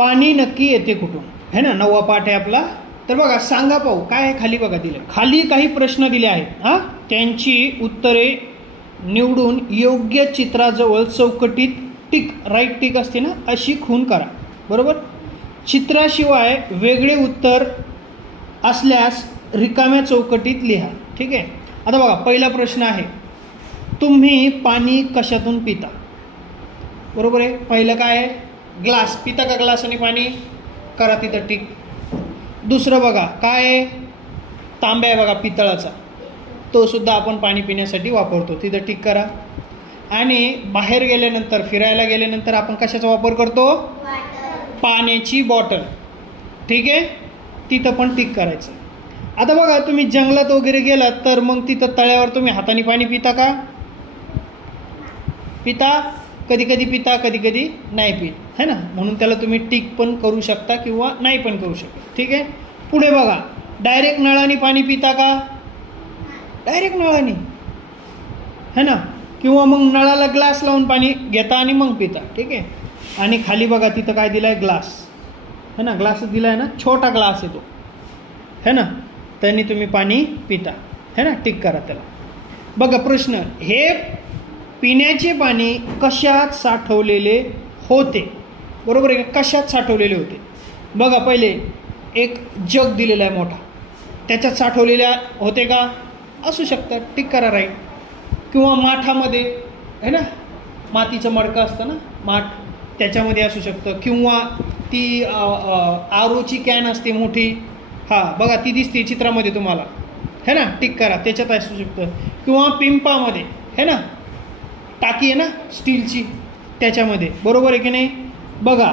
पाणी नक्की येते कुठून? है ना? नववा पाठ आहे आपला. तर बघा सांगा पाहू काय आहे खाली बघा दिलं खाली काही प्रश्न दिले आहेत. हां? त्यांची उत्तरे निवडून योग्य चित्राजवळ चौकटीत टिक राईट टिक असते ना अशी खून करा. बरोबर? चित्राशिवाय वेगळे उत्तर असल्यास रिकाम्या चौकटीत लिहा. ठीक आहे? आता बघा पहिला प्रश्न आहे. तुम्ही पाणी कशातून पिता? बरोबर आहे? पहिलं काय आहे? ग्लास पिता का ग्लासाने पाणी? करा तिथं टिक. दुसरं बघा काय आहे? तांब्या आहे बघा पितळाचा. तो सुद्धा आपण पाणी पिण्यासाठी वापरतो. तिथं टिक करा. आणि बाहेर गेल्यानंतर फिरायला गेल्यानंतर आपण कशाचा वापर करतो? पाण्याची बॉटल. ठीक आहे? तिथं पण टिक करायचं. आता बघा तुम्ही जंगलात वगैरे गेलात तर मग तिथं तळ्यावर तुम्ही हाताने पाणी पिता का? पिता? कधी कधी पिता कधी कधी नाही पित. है ना? म्हणून त्याला तुम्ही टिक पण करू शकता किंवा नाही पण करू शकता. ठीक आहे? पुढे बघा. डायरेक्ट नळाने पाणी पिता का? डायरेक्ट नळाने. है ना? किंवा मग नळाला ग्लास लावून पाणी घेता आणि मग पिता. ठीक आहे? आणि खाली बघा तिथं काय दिलं आहे ग्लास है ना? ग्लास दिला आहे ना? छोटा ग्लास आहे तो है ना? त्यांनी तुम्ही पाणी पिता. है ना? टिक करा त्याला. बघा प्रश्न. हे पिण्याचे पाणी कशात साठवलेले होते? बरोबर आहे का? कशात साठवलेले होते? बघा पहिले एक जग दिलेला आहे मोठा. त्याच्यात साठवलेल्या होते का? असू शकतात टिक करा राईट किंवा माठामध्ये है ना? मातीचं मडकं असतं ना? माठ. त्याच्यामध्ये असू शकतं. किंवा ती आरोची कॅन असते मोठी. हां बघा ती दिसते चित्रामध्ये तुम्हाला. है ना? टिक करा त्याच्यात असू शकतं. किंवा पिंपामध्ये है ना? टाकी आहे ना स्टीलची त्याच्यामध्ये. बरोबर आहे की नाही? बघा.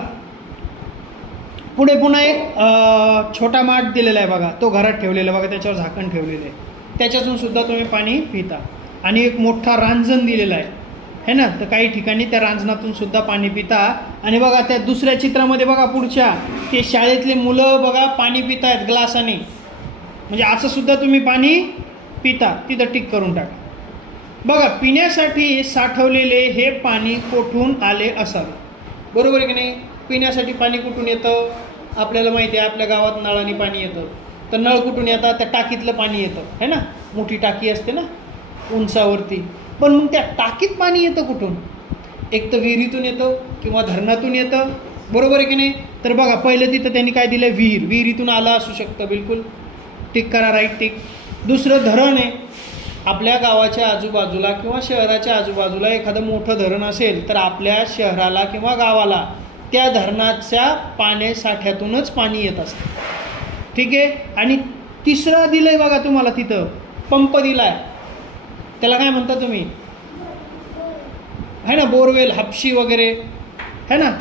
पुढे पुन्हा एक छोटा माठ दिलेला आहे बघा. तो घरात ठेवलेला आहे बघा त्याच्यावर झाकण ठेवलेलं आहे. त्याच्यातून सुद्धा तुम्ही पाणी पिता. आणि एक मोठा रांजण दिलेला आहे. है ना? तर काही ठिकाणी त्या रांजणातून सुद्धा पाणी पिता. आणि बघा त्या दुसऱ्या चित्रामध्ये बघा पुढच्या. ते शाळेतले मुलं बघा पाणी पितायत ग्लासाने. म्हणजे असं सुद्धा तुम्ही पाणी पिता. तिथं टिक करून टाका. बघा पिण्यासाठी साठवलेले हे पाणी कोठून आले असावे? बरोबर आहे की नाही? पिण्यासाठी पाणी कुठून येतं? आपल्याला माहिती आहे आपल्या गावात नळाने पाणी येतं. तर नळ कुठून येतात? त्या टाकीतलं पाणी येतं. है ना? मोठी टाकी असते ना उंचावरती. पण मग त्या टाकीत पाणी येतं कुठून? एक तर विहिरीतून येतं किंवा धरणातून येतं. बरोबर आहे की नाही? तर बघा पहिलं तिथं त्यांनी काय दिलं? विहीर. विहिरीतून आलं असू शकतं बिलकुल. टिक करा राईट टिक दुसरं धरण आहे. आपल्या गावाच्या आजूबाजूला किंवा शहराच्या आजूबाजूला एखादं मोठं धरण असेल तर आपल्या शहराला किंवा गावाला त्या धरणाच्या पाण्यासाठ्यातूनच पाणी येत असतं. ठीक आहे? आणि तिसरा दिलं आहे बघा तुम्हाला तिथं पंप दिला आहे त्याला काय म्हणता तुम्ही? है ना बोरवेल हापशी वगैरे. है ना?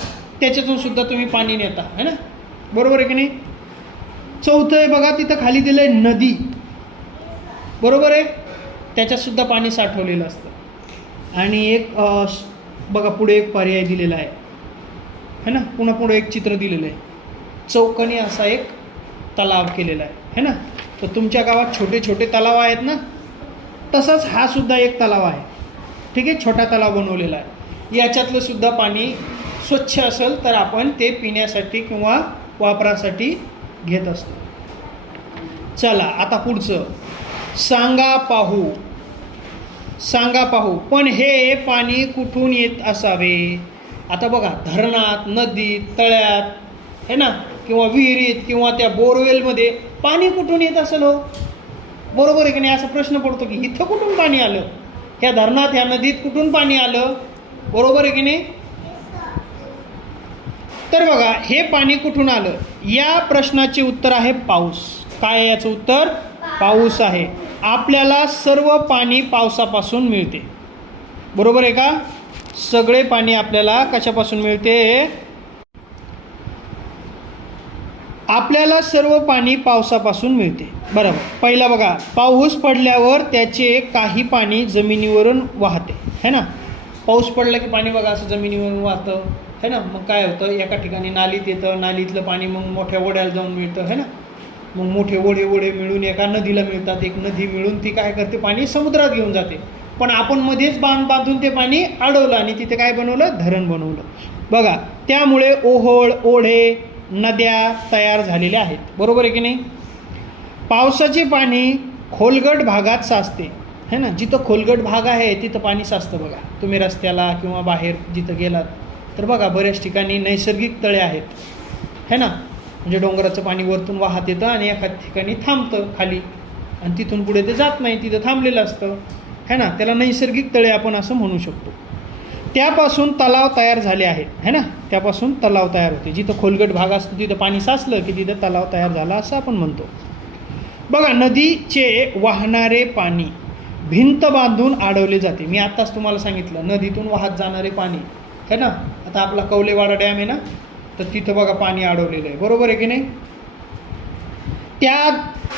त्याच्यातून सुद्धा तुम्ही पाणी नेता है ना? बरोबर आहे की नाही? चौथं आहे बघा तिथं खाली दिलं आहे नदी. बरोबर आहे? त्याच्यातसुद्धा पाणी साठवलेलं असतं. आणि एक बघा पुढे एक पर्याय दिलेला आहे. है ना? पुन्हा पुढे एक चित्र दिलेलं आहे. चौकणी असा एक तलाव केलेला आहे. है ना? तर तुमच्या गावात छोटे छोटे तलाव आहेत ना? तसाच हा सुद्धा एक तलाव आहे. ठीक आहे? छोटा तलाव बनवलेला आहे. याच्यातलं सुद्धा पाणी स्वच्छ असेल तर आपण ते पिण्यासाठी किंवा वापरासाठी घेत असतो. चला आता पुढचं. सांगा पाहू. सांगा पाहू पण हे पाणी कुठून येत असावे? आता बघा धरणात नदीत तळ्यात है ना? किंवा विहिरीत किंवा त्या बोरवेलमध्ये पाणी कुठून येत असेल हो? बरोबर आहे की नाही? असा प्रश्न पडतो की इथं कुठून पाणी आलं? ह्या धरणात ह्या नदीत कुठून पाणी आलं? बरोबर आहे की नाही? तर बघा हे पाणी कुठून आलं? या प्रश्नाचे उत्तर आहे पाऊस. काय याचं उत्तर? पाऊस आहे. आपल्याला सर्व पाणी पावसापासून मिळते. बरोबर आहे का? सगळे पाणी आपल्याला कशापासून मिळते? आपल्याला सर्व पाणी पावसापासून मिळते. बरोबर. पहिला बघा पाऊस पडल्यावर त्याचे काही पाणी जमिनीवरून वाहते. है ना? पाऊस पडला की पाणी बघा असं जमिनीवरून वाहतं. है ना? मग काय होतं? एका ठिकाणी नालीत येतं. नालीतलं पाणी मग मोठ्या ओढ्याला जाऊन मिळतं. है ना? मग मोठे ओढे ओढे मिळून एका नदीला मिळतात. एक नदी मिळून ती काय करते? पाणी समुद्रात घेऊन जाते. पण आपण मध्येच बांध बांधून ते पाणी अडवलं आणि तिथे काय बनवलं? धरण बनवलं. बघा त्यामुळे ओहोळ ओढे नद्या तयार झालेल्या आहेत. बरोबर आहे की नाही? पावसाचे पाणी खोलगट भागात साचते. है ना? जिथं खोलगट भाग आहे तिथं पाणी साचतं बघा. तुम्ही रस्त्याला किंवा बाहेर जिथं गेलात तर बघा बऱ्याच ठिकाणी नैसर्गिक तळे आहेत. है ना? म्हणजे डोंगराचं पाणी वरतून वाहत येतं आणि एका ठिकाणी थांबतं खाली. आणि तिथून पुढे ते जात नाही तिथं थांबलेलं असतं. है ना? त्याला नैसर्गिक तळे आपण असं म्हणू शकतो. त्यापासून तलाव तयार झाले आहेत. है ना? त्यापासून तलाव तयार होते. जिथं खोलगट भाग असतो तिथं पाणी साचलं की तिथं तलाव तयार झाला असं आपण म्हणतो. बघा नदीचे वाहणारे पाणी भिंत बांधून अडवले जाते. मी आत्ताच तुम्हाला सांगितलं नदीतून वाहत जाणारे पाणी. है ना? आता आपला कवलेवाडा डॅम आहे ना? तर तिथं बघा पाणी अडवलेलं आहे. बरोबर आहे की नाही? त्या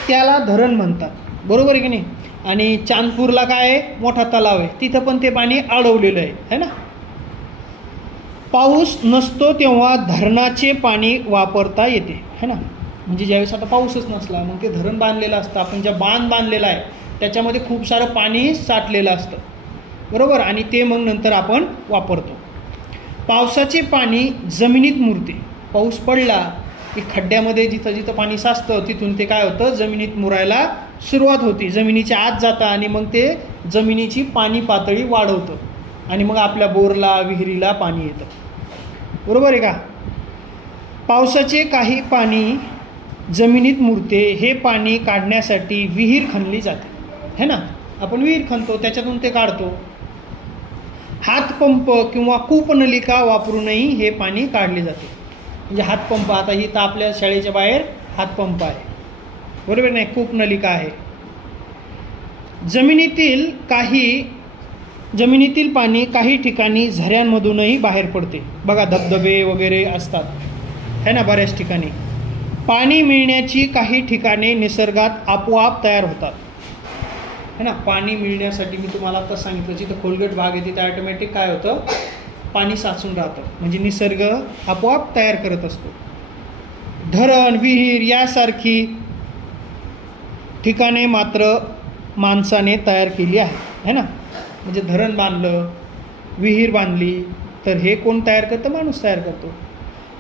त्याला धरण म्हणतात. बरोबर आहे की नाही? आणि चांदपूरला काय आहे? मोठा तलाव आहे. तिथं पण ते पाणी अडवलेलं आहे. है ना? पाऊस नसतो तेव्हा धरणाचे पाणी वापरता येते. है ना? म्हणजे ज्यावेळेस आता पाऊसच नसला मग ते धरण बांधलेलं असतं. आपण ज्या बांध बांधलेला आहे त्याच्यामध्ये खूप सारं पाणी साठलेलं असतं. बरोबर? आणि ते मग नंतर आपण वापरतो. पावसाचे पाणी जमिनीत मुरते. पाऊस पडला की खड्ड्यामध्ये जिथं जिथं पाणी साचतं तिथून ते काय होतं? जमिनीत मुरायला सुरुवात होती. जमिनीच्या आत जातं आणि मग ते जमिनीची पाणी पातळी वाढवतं. आणि मग आपल्या बोरला विहिरीला पाणी येतं. बरोबर आहे का? पावसाचे काही पाणी जमिनीत मुरते. हे पाणी काढण्यासाठी विहीर खणली जाते. है ना? आपण विहीर खणतो त्याच्यातून ते काढतो. हातपंप किंवा कूपनलिका वापरूनही हे पाणी काढले जाते. म्हणजे हातपंप आता ही तर आपल्या शाळेच्या बाहेर हातपंप आहे. बरोबर नाही? कूपनलिका आहे. जमिनीतील काही जमिनीतील पाणी काही ठिकाणी झऱ्यांमधूनही बाहेर पडते. बघा धबधबे वगैरे असतात. है ना? बऱ्याच ठिकाणी. पाणी मिळण्याची काही ठिकाणे निसर्गात आपोआप तयार होतात. है ना पाणी मिळण्यासाठी मी तुम्हाला आता सांगितलं जिथं खोलगट भाग आहे तिथं ॲटोमॅटिक काय होतं? पाणी साचून राहतं. म्हणजे निसर्ग आपोआप तयार करत असतो. धरण विहीर यासारखी ठिकाणे मात्र माणसाने तयार केली आहे है ना? म्हणजे धरण बांधलं विहीर बांधली तर हे कोण तयार करतं? माणूस तयार करतो.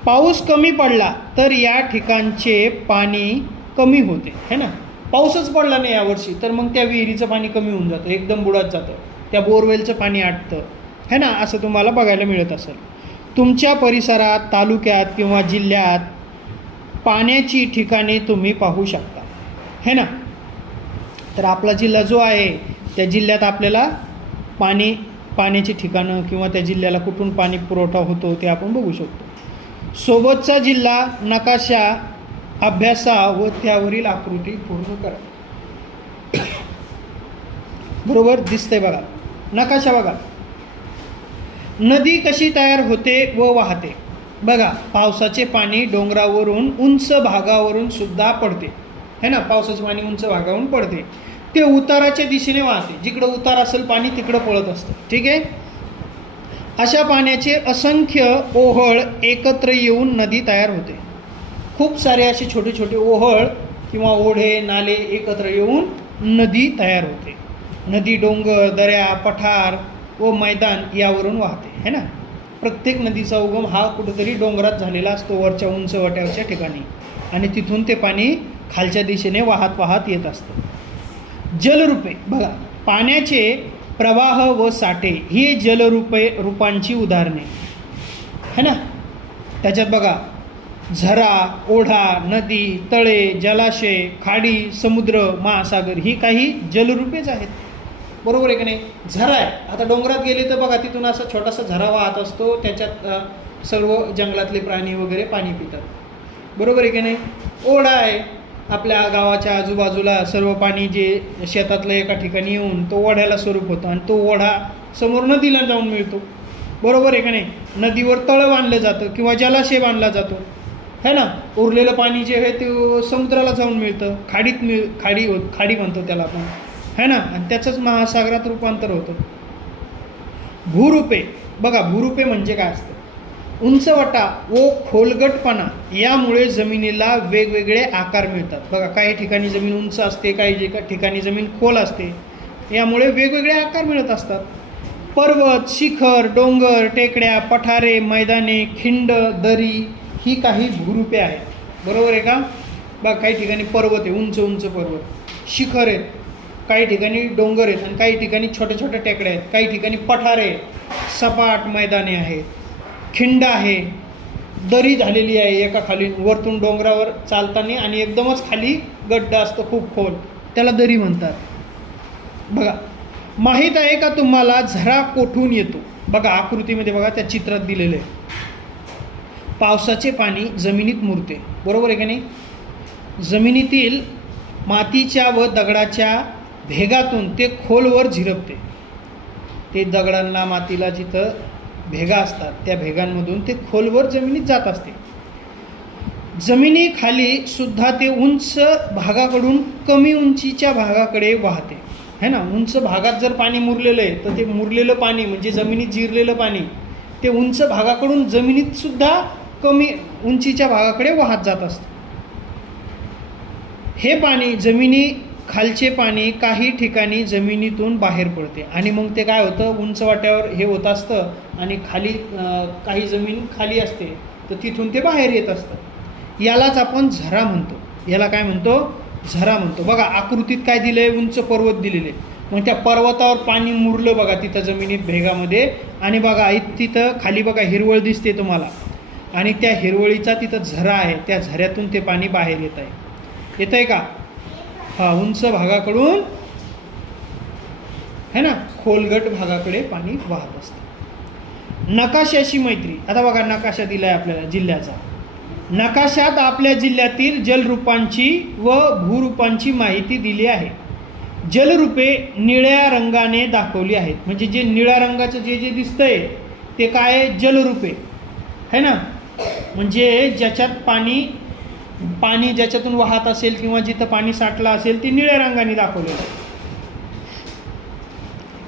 पाऊस कमी पडला तर या ठिकाणचे पाणी कमी होते है ना? पाऊसच पडला नाही यावर्षी तर मग त्या विहिरीचं पाणी कमी होऊन जातं एकदम बुडात जातं. त्या बोरवेलचं पाणी आटतं. है ना? असं तुम्हाला बघायला मिळत असेल. तुमच्या परिसरात तालुक्यात किंवा जिल्ह्यात पाण्याची ठिकाणे तुम्ही पाहू शकता. है ना? तर आपला जिल्हा जो आहे त्या जिल्ह्यात आपल्याला पाणी पाण्याची ठिकाणं किंवा त्या जिल्ह्याला कुठून पाणी पुरवठा होतो ते आपण बघू शकतो. सोबतचा जिल्हा नकाशा अभ्यासा व त्यावरील आकृती पूर्ण करा. बरोबर दिसतंय बघा. नकाशा बघा. नदी कशी तयार होते व वाहते? बघा पावसाचे पाणी डोंगरावरून उंच भागावरून सुद्धा पडते. है ना? पावसाचे पाणी उंच भागावरून पडते. ते उताराच्या दिशेने वाहते. जिकडं उतार असेल पाणी तिकडं पळत असतं. ठीक आहे? अशा पाण्याचे असंख्य ओहळ एकत्र येऊन नदी तयार होते. खूप सारे असे छोटे छोटे ओहळ किंवा ओढे नाले एकत्र येऊन नदी तयार होते. नदी डोंगर दऱ्या पठार व मैदान यावरून वाहते है ना? प्रत्येक नदीचा उगम हा कुठेतरी डोंगरात झालेला असतो वरच्या उंच वाट्यावरच्या ठिकाणी. आणि तिथून ते पाणी खालच्या दिशेने वाहत वाहत येत असतं. जलरूपे बघा पाण्याचे प्रवाह व साठे ही जलरूपे रूपांची उदाहरणे. है ना? त्याच्यात बघा झरा ओढा नदी तळे जलाशय खाडी समुद्र महासागर ही काही जलरूपेच आहेत. बरोबर आहे का नाही? झरा आहे. आता डोंगरात गेले तर बघा तिथून असा छोटासा झरा वाहत असतो. त्याच्यात सर्व जंगलातले प्राणी वगैरे पाणी पितात. बरोबर आहे की नाही? ओढा आहे. आपल्या गावाच्या आजूबाजूला सर्व पाणी जे शेतातलं एका ठिकाणी येऊन तो ओढ्याला स्वरूप होतं आणि तो ओढा समोर नदीला जाऊन मिळतो. बरोबर आहे का नाही? नदीवर तळं बांधलं जातं किंवा जलाशय बांधला जातो. है ना? उरलेलं पाणी जे आहे ते समुद्राला जाऊन मिळतं. खाडीत मिळ खाडी हो खाडी म्हणतो त्याला आपण. है ना? आणि त्याचंच महासागरात रूपांतर होतं. भूरूपे. बघा भूरूपे म्हणजे काय असतं? उंचवटा व खोलगटपणा यामुळे जमिनीला वेगवेगळे आकार मिळतात. बघा काही ठिकाणी जमीन उंच असते काही जे ठिकाणी जमीन खोल असते. यामुळे वेगवेगळे आकार मिळत असतात. पर्वत शिखर डोंगर टेकड्या पठारे मैदाने खिंड दरी ही काही भूरूपे आहेत. बरोबर आहे का? बघ काही ठिकाणी पर्वत आहे उंच उंच पर्वत. शिखर आहेत. काही ठिकाणी डोंगर आहेत आणि काही ठिकाणी छोट्या छोट्या टेकड्या आहेत. काही ठिकाणी पठारे सपाट मैदाने आहेत. खिंड आहे. दरी झालेली आहे एका खाली. वरतून डोंगरावर चालताना आणि एकदमच खाली गड्डा असतो खूप खोल. त्याला दरी म्हणतात. बघा माहीत आहे का तुम्हाला? झरा कोठून येतो? बघा आकृतीमध्ये बघा त्या चित्रात दिलेलं आहे. पावसाचे पाणी जमिनीत मुरते. बरोबर आहे का नाही? जमिनीतील मातीच्या व दगडाच्या भेगातून ते खोलवर झिरपते. ते दगडांना मातीला जिथं भेगा असतात त्या भेगांमधून ते खोलवर जमिनीत जात असते. जमिनीखाली सुद्धा ते उंच भागाकडून कमी उंचीच्या भागाकडे वाहते. है ना? उंच भागात जर पाणी मुरलेलं आहे तर ते मुरलेलं पाणी म्हणजे जमिनीत जिरलेलं पाणी ते उंच भागाकडून जमिनीतसुद्धा कमी उंचीच्या भागाकडे वाहत जात असतं. हे पाणी जमिनी खालचे पाणी काही ठिकाणी जमिनीतून बाहेर पडते आणि मग ते काय होतं? उंच वाट्यावर हे होत असतं आणि खाली काही जमीन खाली असते तर तिथून ते बाहेर येत असतं. यालाच आपण झरा म्हणतो. याला काय म्हणतो? झरा म्हणतो. बघा आकृतीत काय दिलं आहे उंच पर्वत दिलेले. मग त्या पर्वतावर पाणी मुरलं बघा तिथं जमिनीत भेगामध्ये. आणि बघा तिथं खाली बघा हिरवळ दिसते तुम्हाला. आणि त्या हिरवळीचा तिथं झरा आहे त्या झऱ्यातून ते पाणी बाहेर येत आहे. येत आहे का? हा उंच भागाकडून है ना? खोलगट भागाकडे पाणी वाहत असतं. नकाशाशी मैत्री. आता बघा नकाशा दिलाय आपल्याला जिल्ह्याचा. नकाशात आपल्या जिल्ह्यातील जलरूपांची व भूरूपांची माहिती दिली आहे. जलरूपे निळ्या रंगाने दाखवली आहेत. म्हणजे जे निळ्या रंगाचं जे जे दिसतंय ते काय आहे? जलरूपे. है ना? म्हणजे ज्याच्यात पाणी पाणी ज्याच्यातून वाहत असेल किंवा जिथं पाणी साठलं असेल ते निळ्या रंगाने दाखवलेलं आहे.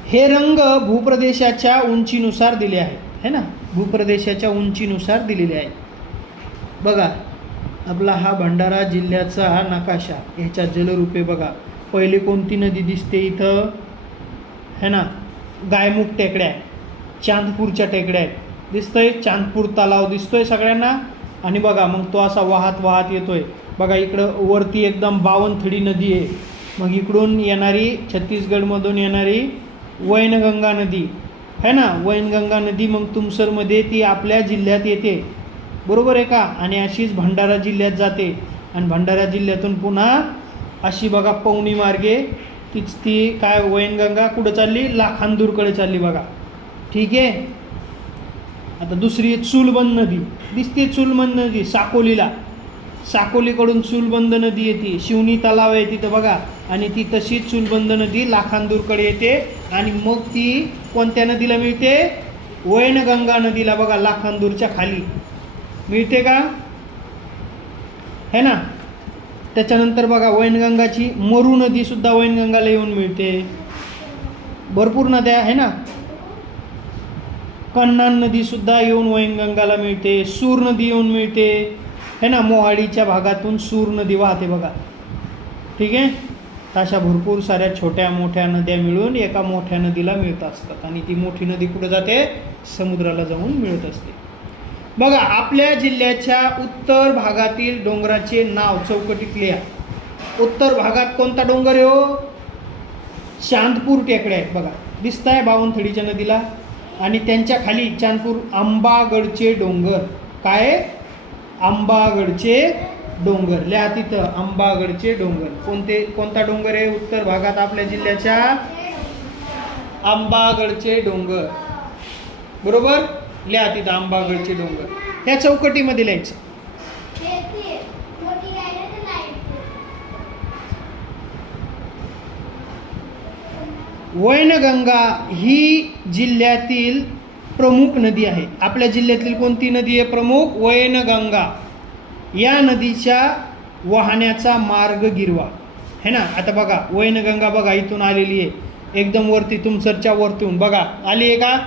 हे रंग भूप्रदेशाच्या उंचीनुसार दिले आहेत है ना? भूप्रदेशाच्या उंचीनुसार दिलेले आहेत. बघा आपला हा भंडारा जिल्ह्याचा नकाशा ह्याच्या जलरूपे बघा. पहिली कोणती नदी दिसते इथं? है ना? गायमुख टेकड्या आहेत चांदपूरच्या टेकड्या आहेत. दिसतंय चांदपूर तलाव दिसतोय सगळ्यांना. आणि बघा मग तो असा वाहत वाहत येतोय. बघा इकडं वरती एकदम बावनथडी नदी आहे. मग इकडून येणारी छत्तीसगडमधून येणारी वैनगंगा नदी. है ना? वैनगंगा नदी मग तुमसरमध्ये ती आपल्या जिल्ह्यात येते. बरोबर आहे का? आणि अशीच भंडारा जिल्ह्यात जाते. आणि भंडारा जिल्ह्यातून पुन्हा अशी बघा पवनी मार्गे तीच ती काय वैनगंगा कुठं चालली? लाखांदूरकडे चालली बघा. ठीक आहे? आता दुसरी आहे चुलबंद नदी. दिसते चुलबंद नदी साकोलीला. साकोलीकडून चुलबंद नदी येते. शिवनी तलाव आहे तिथं बघा. आणि ती तशीच चुलबंद नदी लाखांदूरकडे येते. आणि मग ती कोणत्या नदीला मिळते? वैनगंगा नदीला बघा लाखांदूरच्या खाली. मिळते का? है ना? त्याच्यानंतर बघा वैनगंगाची मरू नदीसुद्धा वैनगंगाला येऊन मिळते. भरपूर नद्या आहे ना? कन्नान नदीसुद्धा येऊन वैनगंगाला मिळते सूर नदी येऊन मिळते. है ना मोहाडीच्या भागातून सूर नदी वाहते बघा. ठीक आहे? अशा भरपूर साऱ्या छोट्या मोठ्या नद्या मिळून एका मोठ्या नदीला मिळत असतात आणि ती मोठी नदी कुठं जाते? समुद्राला जाऊन मिळत असते. बघा आपल्या जिल्ह्याच्या उत्तर भागातील डोंगराचे नाव चौकटीत लिहा. उत्तर भागात कोणता डोंगर आहे हो? चांदपूर टेकड्या आहेत बघा. दिसत आहे बावनथडीच्या नदीला? आणि त्यांच्या खाली चांदपूर आंबागडचे डोंगर. काय? आंबागडचे डोंगर. लिहा तिथं आंबागडचे डोंगर. कोणते कोणता डोंगर आहे उत्तर भागात आपल्या जिल्ह्याच्या? आंबागडचे डोंगर. बरोबर? लिहा तिथं आंबागडचे डोंगर. ह्या चौकटीमध्ये लिहायचं. वैनगंगा ही जिल्ह्यातील प्रमुख नदी आहे. आपल्या जिल्ह्यातील कोणती नदी आहे प्रमुख? वैनगंगा. या नदीच्या वाहण्याचा मार्ग गिरवा. है ना? आता बघा वैनगंगा बघा इथून आलेली आहे. एकदम वरती तुमसरच्या वरतून. बघा आली आहे का?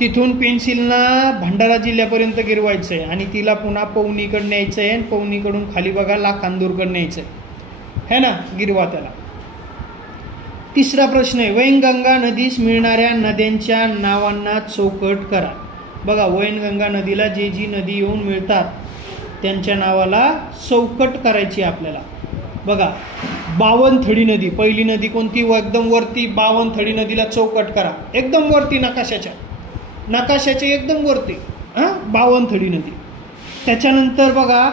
तिथून पेन्सिलना भंडारा जिल्ह्यापर्यंत गिरवायचं आहे आणि तिला पुन्हा पवनीकडं न्यायचं आहे आणि पवनीकडून खाली बघा लाखांदूरकडं न्यायचं आहे है ना? गिरवा त्याला. तिसरा प्रश्न आहे. वैनगंगा नदीस मिळणाऱ्या नद्यांच्या नावांना चौकट करा. बघा वैनगंगा नदीला जे जी नदी येऊन मिळतात त्यांच्या नावाला चौकट करायची आपल्याला. बघा बावनथडी नदी. पहिली नदी कोणती? व एकदम वरती बावनथडी नदीला चौकट करा. एकदम वरती नकाशाच्या. नकाशाच्या एकदम वरती. हां? बावनथडी नदी. त्याच्यानंतर बघा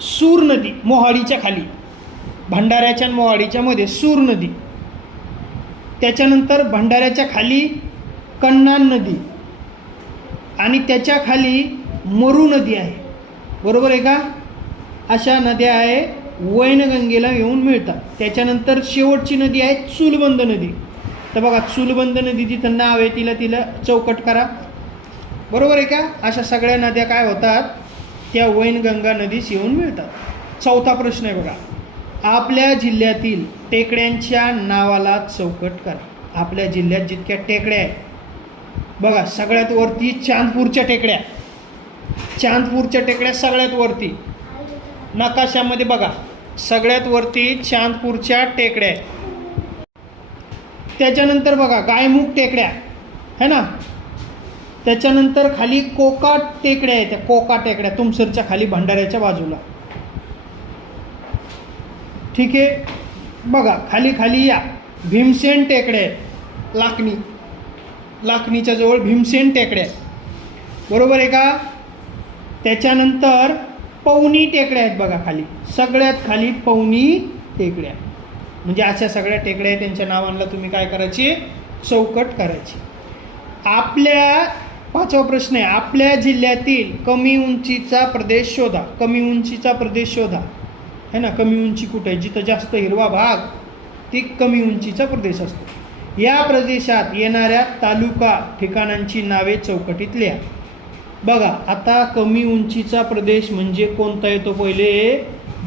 सूर नदी मोहाडीच्या खाली. भंडाऱ्याच्या मोहाडीच्या मध्ये सूर नदी. त्याच्यानंतर भंडाऱ्याच्या खाली कन्नान नदी. आणि त्याच्याखाली मरू नदी आहे. बरोबर आहे का? अशा नद्या आहे वैनगंगेला येऊन मिळतात. त्याच्यानंतर शेवटची नदी आहे चुलबंद नदी. तर बघा चुलबंद नदी जिथं नाव आहे तिला तिला चौकट करा. बरोबर आहे का? अशा सगळ्या नद्या काय होतात? त्या वैनगंगा नदीस येऊन मिळतात. चौथा प्रश्न आहे बघा. आपल्या जिल्ह्यातील टेकड्यांच्या नावाला चौकट करा. आपल्या जिल्ह्यात जितक्या टेकड्या आहेत बघा सगळ्यात वरती चांदपूरच्या टेकड्या. चांदपूरच्या टेकड्या सगळ्यात वरती. नकाशामध्ये बघा सगळ्यात वरती चांदपूरच्या टेकड्या त्याच्यानंतर बघा गायमुख टेकड्या है ना? त्याच्यानंतर खाली कोका टेकड्या आहेत त्या कोका टेकड्या तुमसरच्या खाली भंडाऱ्याच्या बाजूला. ठीक? आहे बघा खाली खाली या. भीमसेन टेकड्या आहेत. लाखणी लाखणीच्या जवळ भीमसेन टेकड्या आहेत. बरोबर आहे का? त्याच्यानंतर पवनी टेकड्या आहेत बघा खाली. सगळ्यात खाली पवनी टेकड्या म्हणजे अशा सगळ्या टेकड्या आहेत त्यांच्या नावांना तुम्ही काय करायची? चौकट करायची. आपल्या पाचवा प्रश्न आहे. आपल्या जिल्ह्यातील कमी उंचीचा प्रदेश शोधा. कमी उंचीचा प्रदेश शोधा. है ना कमी उंची कुठे आहे? जिथं जास्त हिरवा भाग ती कमी उंचीचा प्रदेश असतो. या प्रदेशात येणाऱ्या तालुका ठिकाणांची नावे चौकटीत लिहा बघा आता कमी उंचीचा प्रदेश म्हणजे कोणता येतो पहिले?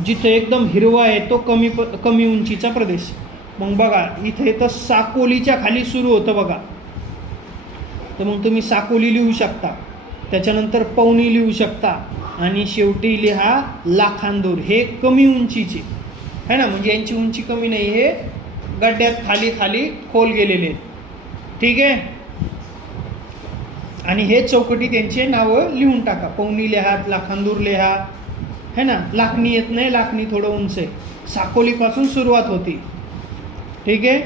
जिथं एकदम हिरवा आहे तो कमी प कमी उंचीचा प्रदेश. मग बघा इथे तर साकोलीच्या खाली सुरू होतं बघा. तर मग तुम्ही साकोली लिहू शकता. त्याच्यानंतर पवनी लिहू शकता. आणि शेवटी लिहा लाखांदूर. हे कमी उंचीचे. है ना? म्हणजे यांची उंची कमी नाही हे गड्ड्यात खाली खाली खोल गेलेले आहेत. ठीक आहे? आणि हे चौकटी त्यांचे नावं लिहून टाका. पवनी लिहात लाखांदूर लिहा. है ना? लाखणी येत नाही लाखणी थोडं उंच आहे. साकोलीपासून सुरुवात होती. ठीक आहे?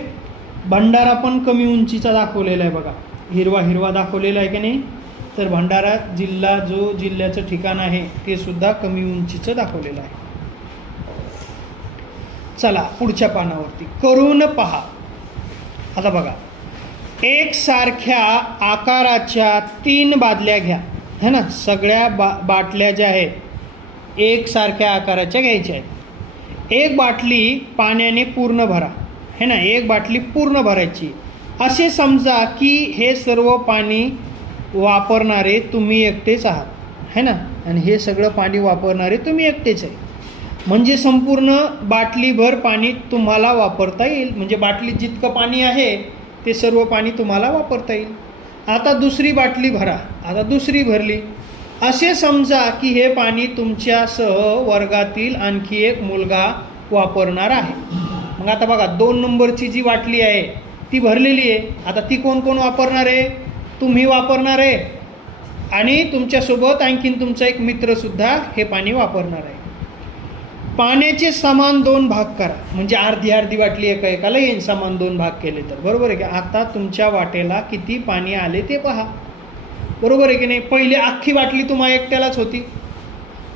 भंडारा पण कमी उंचीचा दाखवलेला आहे बघा. हिरवा हिरवा दाखवलेला आहे की नाही? तर भंडारा जिल्हा जो जिल्ह्याचं ठिकाण आहे ते सुद्धा कमी उंचीचं दाखवलेलं आहे. चला पुढच्या पानावरती. करून पहा. आता बघा. एकसारख्या आकाराच्या तीन बादल्या घ्या. है ना? सगळ्या बा बाटल्या ज्या आहेत एकसारख्या आकाराच्या घ्यायच्या आहेत. एक बाटली पाण्याने पूर्ण भरा. है ना? एक बाटली पूर्ण भरायची. असे समजा की हे सर्व पाणी वापरणारे तुम्ही एकटेच आहात. है ना? आणि हे सगळं पाणी वापरणारे तुम्ही एकटेच आहे. म्हणजे संपूर्ण बाटलीभर पाणी तुम्हाला वापरता येईल. म्हणजे बाटलीत जितकं पाणी आहे ते सर्व पाणी तुम्हाला वापरता येईल. आता दुसरी बाटली भरा. आता दुसरी भरली. असे समजा की हे पाणी तुमच्यासह वर्गातील आणखी एक मुलगा वापरणार आहे. मग आता बघा दोन नंबरची जी बाटली आहे ती भरलेली आहे. आता ती कोण कोण वापरणार आहे? तुम्ही वापरणार आहे. आणि तुमच्यासोबत आणखीन तुमचा एक मित्रसुद्धा हे पाणी वापरणार आहे. पाण्याचे समान दोन भाग करा. म्हणजे अर्धी अर्धी वाटली एका एकाला येईन समान दोन भाग केले तर. बरोबर आहे की आता तुमच्या वाटेला किती पाणी आले ते पहा. बरोबर आहे की नाही? पहिले अख्खी बाटली तुम्हाला एकट्यालाच होती.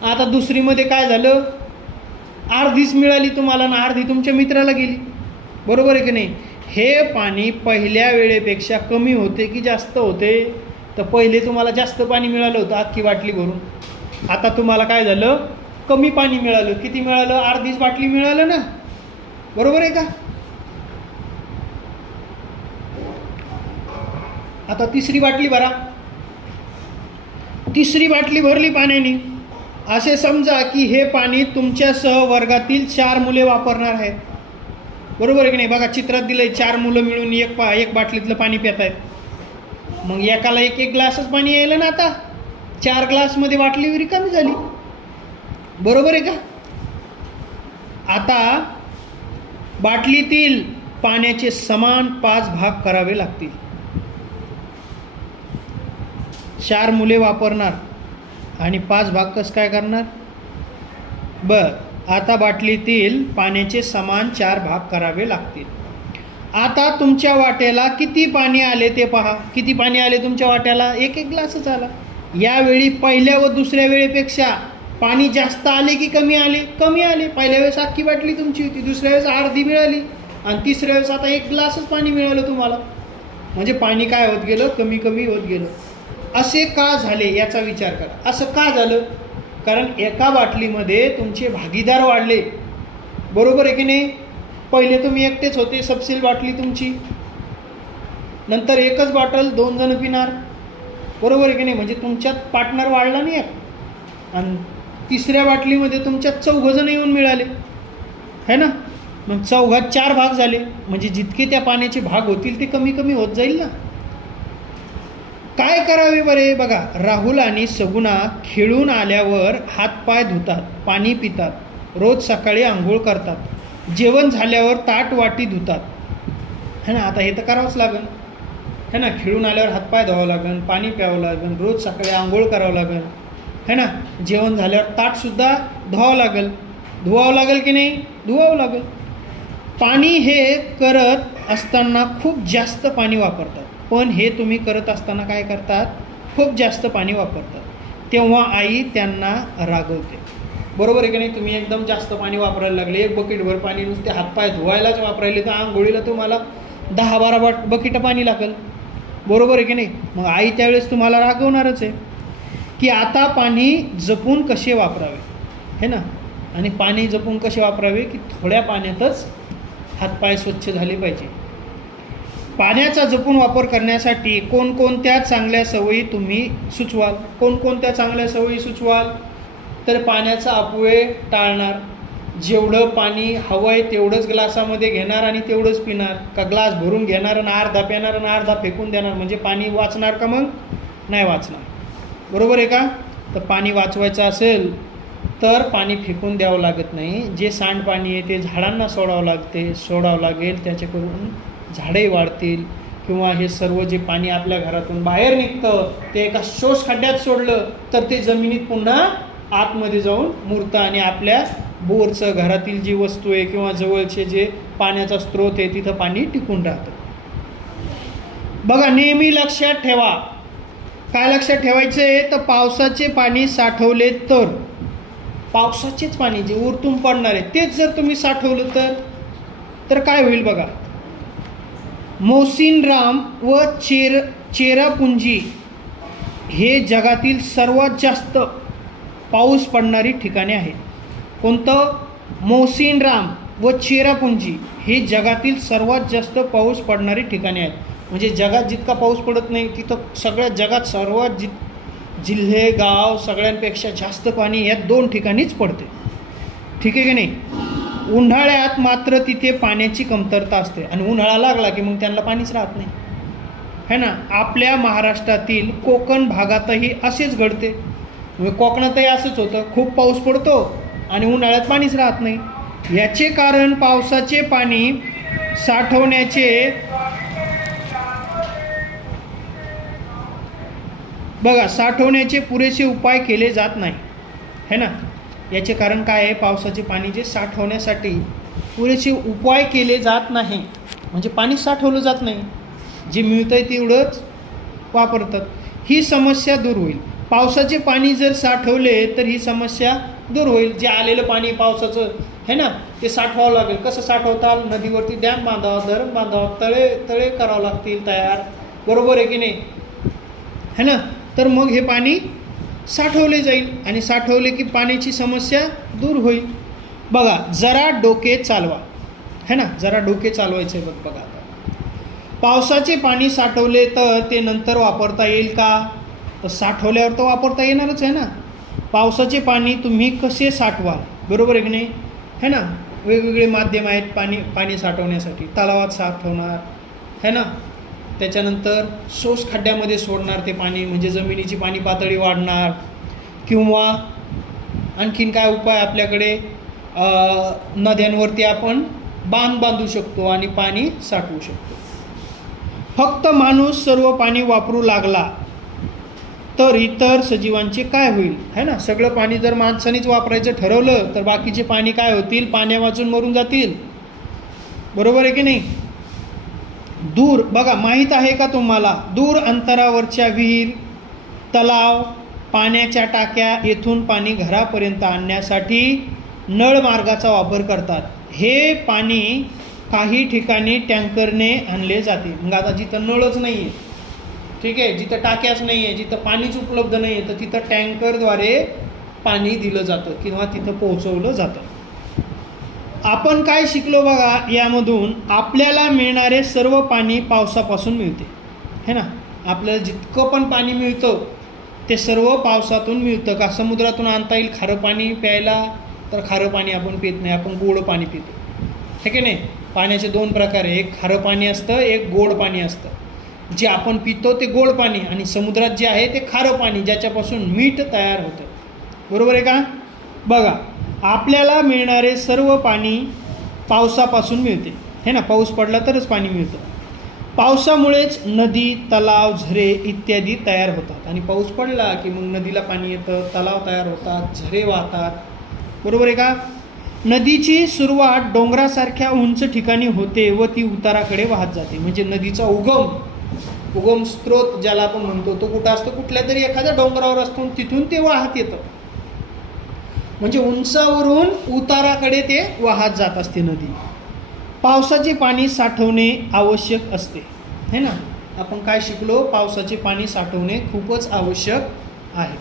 आता दुसरीमध्ये काय झालं? अर्धीच मिळाली तुम्हाला ना? अर्धी तुमच्या मित्राला गेली. बरोबर आहे की नाही? हे पाणी पहिल्या वेळेपेक्षा कमी होते की जास्त होते? तर पहिले तुम्हाला जास्त पाणी मिळालं होतं अख्खी बाटली भरून. आता तुम्हाला काय झालं? कमी पाणी मिळालं. किती मिळालं? अर्धीच बाटली मिळालं ना? बरोबर आहे का? आता तिसरी बाटली भरा. तिसरी बाटली भरली पाण्याने. असे समजा की हे पाणी तुमच्या सहवर्गातील चार मुले वापरणार आहेत. बरोबर आहे की नाही? बघा चित्रात दिलंय चार मुलं मिळून एक पा एक बाटलीतलं पाणी पित आहेत. मग एकाला एक एक ग्लासच पाणी यायलं ना आता. चार ग्लासमध्ये बाटली रिकामी झाली. बरोबर आहे का? आता बाटलीतील पाण्याचे समान पाच भाग करावे लागतील. चार मुले वापरणार आणि पाच भाग कसं काय करणार? बरं. आता बाटलीतील पाण्याचे समान चार भाग करावे लागतील. आता तुमच्या वाट्याला किती पाणी आले ते पहा. किती पाणी आले तुमच्या वाट्याला? एक एक ग्लासच आला यावेळी पहिल्या व दुसऱ्या वेळेपेक्षा पाणी जास्त आले की कमी आले? कमी आले. पहिल्या वेळेस अख्खी बाटली तुमची होती. दुसऱ्या वेळेस अर्धी मिळाली. आणि तिसऱ्या वेळेस आता एक ग्लासच पाणी मिळालं तुम्हाला. म्हणजे पाणी काय होत गेलं? कमी कमी होत गेलं. असे का झाले? याचा विचार करा. असं का झालं? कारण एका बाटलीमध्ये तुमचे भागीदार वाढले. बरोबर आहे की नाही? पहिले तुम्ही एकटेच होते सबसिल बाटली तुमची. नंतर एकच बॉटल दोन जण पिणार. बरोबर आहे की नाही? म्हणजे तुमच्यात पार्टनर वाढला नाही आहे. आणि तिसऱ्या बाटलीमध्ये तुमच्यात चौघजण येऊन मिळाले. है ना? मग चौघात चार भाग झाले. म्हणजे जितके त्या पाण्याचे भाग होतील ते कमी कमी होत जाईल ना? काय करावे बरे? बघा राहुल आणि सगुणा खेळून आल्यावर हातपाय धुतात पाणी पितात रोज सकाळी आंघोळ करतात जेवण झाल्यावर ताट वाटी धुतात. है ना? आता हे तर करावंच लागेल. है ना? खेळून आल्यावर हातपाय धुवावं लागेल पाणी प्यावं लागेल रोज सकाळी आंघोळ करावं लागेल. है ना? जेवण झाल्यावर ताटसुद्धा धुवावं लागेल. धुवावं लागेल की नाही? धुवावं लागेल. पाणी हे करत असताना खूप जास्त पाणी वापरतात. पण हे तुम्ही करत असताना काय करतात? खूप जास्त पाणी वापरतात. तेव्हा आई त्यांना रागवते. बरोबर आहे की नाही? तुम्ही एकदम जास्त पाणी वापरायला लागले. एक बकेटभर पाणी नुसते हातपाय धुवायलाच वापरायले. तर आंघोळीला तुम्हाला दहा बारा बाट बकेटं पाणी लागेल. बरोबर आहे की नाही? मग आई त्यावेळेस तुम्हाला रागवणारच आहे. की आता पाणी जपून कसे वापरावे? हे ना? आणि पाणी जपून कसे वापरावे? की थोड्या पाण्यातच हातपाय स्वच्छ झाले पाहिजे. पाण्याचा जपून वापर करण्यासाठी कोणकोणत्या चांगल्या सवयी तुम्ही सुचवाल? कोणकोणत्या चांगल्या सवयी सुचवाल? तर पाण्याचा अपव्यय टाळणार. जेवढं पाणी हवं आहे तेवढंच ग्लासामध्ये घेणार आणि तेवढंच पिणार. का ग्लास भरून घेणार आणि अर्धा पिणार आणि अर्धा फेकून देणार? म्हणजे पाणी वाचणार का मग? नाही वाचणार. बरोबर आहे का? तर पाणी वाचवायचं असेल तर पाणी फेकून द्यावं लागत नाही. जे सांडपाणी आहे ते झाडांना सोडावं लागते सोडावं लागेल. त्याच्याकडून झाडे वाढतील किंवा हे सर्व जे पाणी आपल्या घरातून बाहेर निघतं ते एका शोष खड्ड्यात सोडलं तर ते जमिनीत पुन्हा आतमध्ये जाऊन मुरतं आणि आपल्या बोरचं घरातील जी वस्तू आहे किंवा जवळचे जे पाण्याचा स्रोत आहे तिथं पाणी टिकून राहतं. बघा नेहमी लक्षात ठेवा. काय लक्षात ठेवायचं आहे? तर पावसाचे पाणी साठवले तर. पावसाचेच पाणी जे उरतून पडणार आहे तेच जर तुम्ही साठवलं तर. तर काय होईल बघा? मोसिनराम व चेर चेरापुंजी हे जगातील सर्वात जास्त पाऊस पडणारी ठिकाणे आहेत. कोणतं? मोसिनराम व चेरापुंजी हे जगातील सर्वात जास्त पाऊस पडणारी ठिकाणे आहेत. म्हणजे जगात जितका पाऊस पडत नाही तिथं सगळ्या जगात सर्वात जि जिल्हे गाव सगळ्यांपेक्षा जास्त पाणी या दोन ठिकाणीच पडते. ठीक आहे की नाही? उन्हाळ्यात मात्र तिथे पाण्याची कमतरता असते. आणि उन्हाळा लागला की मग त्यांना पाणीच राहत नाही. है ना? आपल्या महाराष्ट्रातील कोकण भागातही असेच घडते. म्हणजे कोकणातही असंच होतं. खूप पाऊस पडतो आणि उन्हाळ्यात पाणीच राहत नाही. याचे कारण पावसाचे पाणी साठवण्याचे बघा साठवण्याचे पुरेसे उपाय केले जात नाही. है ना? याचे कारण काय आहे? पावसाचे पाणी जे साठवण्यासाठी पुरेसे उपाय केले जात नाही. म्हणजे पाणी साठवलं जात नाही. जे मिळतं आहे तेवढंच वापरतात. ही समस्या दूर होईल. पावसाचे पाणी जर साठवले तर ही समस्या दूर होईल. जे आलेलं पाणी पावसाचं है ना? ते साठवावं लागेल. कसं साठवताल? नदीवरती डॅम बांधावा धरण बांधावा तळे तळे करावं लागतील तयार. बरोबर आहे की नाही? है ना? तर मग हे पाणी साठवले जाईल आणि साठवले की पाण्याची समस्या दूर होईल. बघा जरा डोके चालवा. है ना? जरा डोके चालवायचे बघ बघा आता. पावसाचे पाणी साठवले तर ते नंतर वापरता येईल का? तर साठवल्यावर तर वापरता येणारच आहे ना? पावसाचे पाणी तुम्ही कसे साठवाल? बरोबर आहे की नाही? है ना? वेगवेगळे माध्यम आहेत पाणी पाणी साठवण्यासाठी. तलावात साठवणार. है ना? त्याच्यानंतर सोस खड्ड्यामध्ये सोडणार ते पाणी म्हणजे जमिनीची पाणी पातळी वाढणार. किंवा आणखीन काय उपाय आपल्याकडे? नद्यांवरती आपण बांध बांधू शकतो आणि पाणी साठवू शकतो. फक्त माणूस सर्व पाणी वापरू लागला तर इतर सजीवांचे काय होईल? है ना? सगळं पाणी जर माणसानेच वापरायचं ठरवलं तर बाकीचे पाणी काय होतील? पाण्या वाचून मरून जातील. बरोबर आहे की नाही? दूर बघा माहीत आहे का तुम्हाला? दूर अंतरावरच्या विहीर तलाव पाण्याच्या टाक्या येथून पाणी घरापर्यंत आणण्यासाठी नळ मार्गाचा वापर करतात. हे पाणी काही ठिकाणी टँकरने आणले जाते. मग आता जिथं नळच नाही आहे ठीक आहे जिथं टाक्याच नाही आहे जिथं पाणीच उपलब्ध नाही आहे तर तिथं टँकरद्वारे पाणी दिलं जातं किंवा तिथं पोहोचवलं जातं. आपण काय शिकलो बघा यामधून आपल्याला मिळणारे सर्व पाणी पावसापासून मिळते. है ना? आपल्याला जितकं पण पाणी मिळतं ते सर्व पावसातून मिळतं का? समुद्रातून आणता येईल खारं पाणी प्यायला तर खारं पाणी आपण पित नाही आपण गोड पाणी पितो. हे की नाही? पाण्याचे दोन प्रकार आहे एक खारं पाणी असतं एक गोड पाणी असतं. जे आपण पितो ते गोड पाणी आणि समुद्रात जे आहे ते खारं पाणी ज्याच्यापासून मीठ तयार होतं. बरोबर आहे का? बघा आपल्याला मिळणारे सर्व पाणी पावसापासून मिळते. हे ना पाऊस पडला तरच पाणी मिळतं. पावसामुळेच नदी तलाव झरे इत्यादी तयार होतात. आणि पाऊस पडला की मग नदीला पाणी येतं तलाव तयार होतात झरे वाहतात. बरोबर आहे का? नदीची सुरुवात डोंगरासारख्या उंच ठिकाणी होते व ती उताराकडे वाहत जाते. म्हणजे नदीचा उगम उगम स्रोत ज्याला आपण म्हणतो तो कुठं असतो? कुठल्या तरी एखाद्या डोंगरावर असतो तिथून ते वाहत येतं. म्हणजे उंचावरून उताराकडे ते वाहत जात असते नदी. पावसाचे पाणी साठवणे आवश्यक असते. है ना? आपण काय शिकलो? पावसाचे पाणी साठवणे खूपच आवश्यक आहे.